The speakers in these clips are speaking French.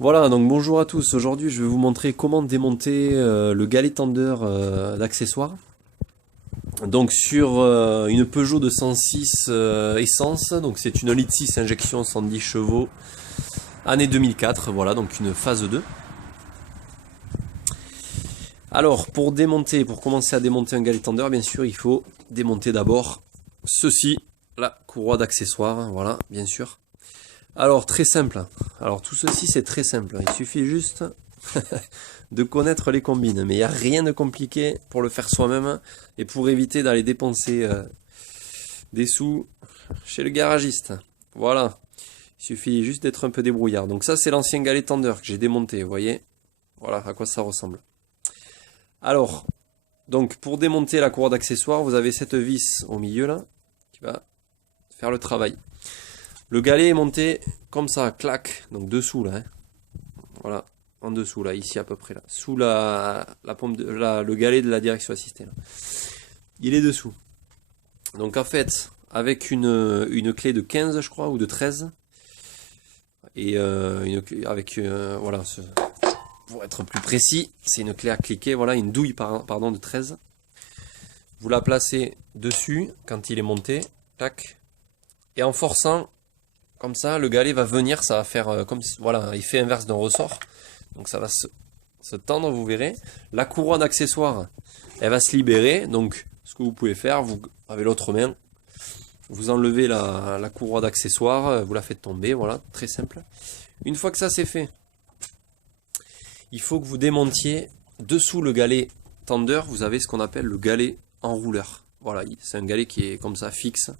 Voilà, donc bonjour à tous. Aujourd'hui, je vais vous montrer comment démonter le galet tendeur d'accessoires. Donc sur une Peugeot 206 essence, donc c'est une litre 6 injection 110 chevaux, année 2004, voilà, donc une phase 2. Alors pour commencer à démonter un galet tendeur, bien sûr, il faut démonter d'abord ceci, la courroie d'accessoires, voilà, bien sûr. Alors très simple, alors tout ceci c'est très simple, il suffit juste de connaître les combines, mais il n'y a rien de compliqué pour le faire soi-même et pour éviter d'aller dépenser des sous chez le garagiste. Voilà, il suffit juste d'être un peu débrouillard. Donc ça c'est l'ancien galet tendeur que j'ai démonté, vous voyez. Voilà à quoi ça ressemble. Alors, donc pour démonter la courroie d'accessoires, vous avez cette vis au milieu là, qui va faire le travail. Le galet est monté comme ça, clac, donc dessous là, hein. Voilà, en dessous là, ici à peu près là, sous la pompe le galet de la direction assistée là. Il est dessous. Donc en fait, avec une clé de 15 je crois, ou de 13, et avec, voilà, pour être plus précis, c'est une clé à cliquer, voilà, une douille pardon, de 13. Vous la placez dessus quand il est monté, tac, et en forçant, comme ça, le galet va venir, ça va faire comme, voilà, effet inverse d'un ressort. Donc ça va se tendre, vous verrez. La courroie d'accessoires, elle va se libérer. Donc ce que vous pouvez faire, vous avec l'autre main, vous enlevez la courroie d'accessoires, vous la faites tomber, voilà, très simple. Une fois que ça c'est fait, il faut que vous démontiez dessous le galet tendeur, vous avez ce qu'on appelle le galet enrouleur. Voilà, c'est un galet qui est comme ça, fixe.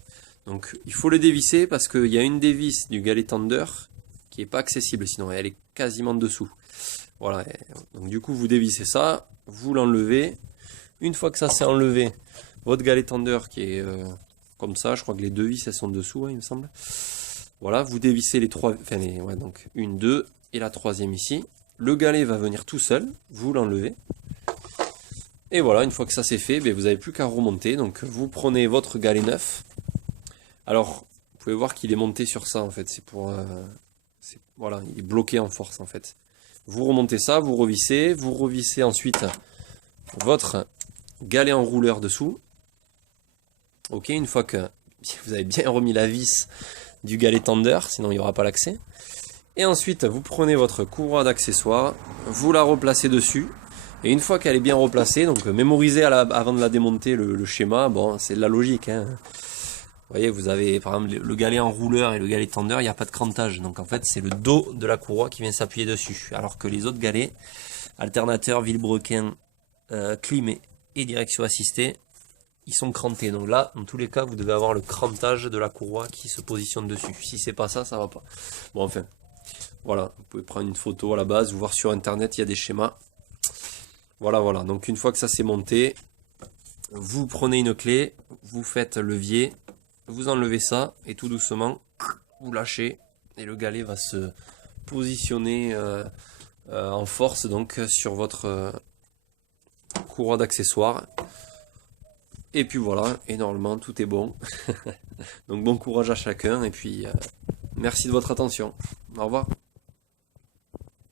Donc il faut le dévisser parce qu'il y a une des vis du galet tendeur qui n'est pas accessible, sinon elle est quasiment dessous. Voilà, donc du coup vous dévissez ça, vous l'enlevez. Une fois que ça s'est enlevé, votre galet tendeur qui est comme ça, je crois que les deux vis elles sont dessous, hein, il me semble. Voilà, vous dévissez les trois, enfin ouais, donc une, deux et la troisième ici. Le galet va venir tout seul, vous l'enlevez. Et voilà, une fois que ça c'est fait, ben, vous n'avez plus qu'à remonter. Donc vous prenez votre galet neuf. Alors, vous pouvez voir qu'il est monté sur ça en fait, c'est pour... voilà, il est bloqué en force en fait. Vous remontez ça, vous revissez ensuite votre galet enrouleur dessous. Ok, une fois que vous avez bien remis la vis du galet tendeur, sinon il n'y aura pas l'accès. Et ensuite, vous prenez votre courroie d'accessoires, vous la replacez dessus. Et une fois qu'elle est bien replacée, donc mémorisez avant de la démonter le schéma, bon, c'est de la logique, hein. Vous voyez, vous avez par exemple le galet enrouleur et le galet tendeur, il n'y a pas de crantage. Donc en fait, c'est le dos de la courroie qui vient s'appuyer dessus. Alors que les autres galets, alternateur, vilebrequin, clim et direction assistée, ils sont crantés. Donc là, dans tous les cas, vous devez avoir le crantage de la courroie qui se positionne dessus. Si c'est pas ça, ça va pas. Bon, enfin, voilà. Vous pouvez prendre une photo à la base, ou voir sur internet, il y a des schémas. Voilà, voilà. Donc une fois que ça s'est monté, vous prenez une clé, vous faites levier, vous enlevez ça et tout doucement vous lâchez et le galet va se positionner en force donc sur votre courroie d'accessoires. Et puis voilà, et normalement tout est bon. Donc bon courage à chacun et puis merci de votre attention. Au revoir.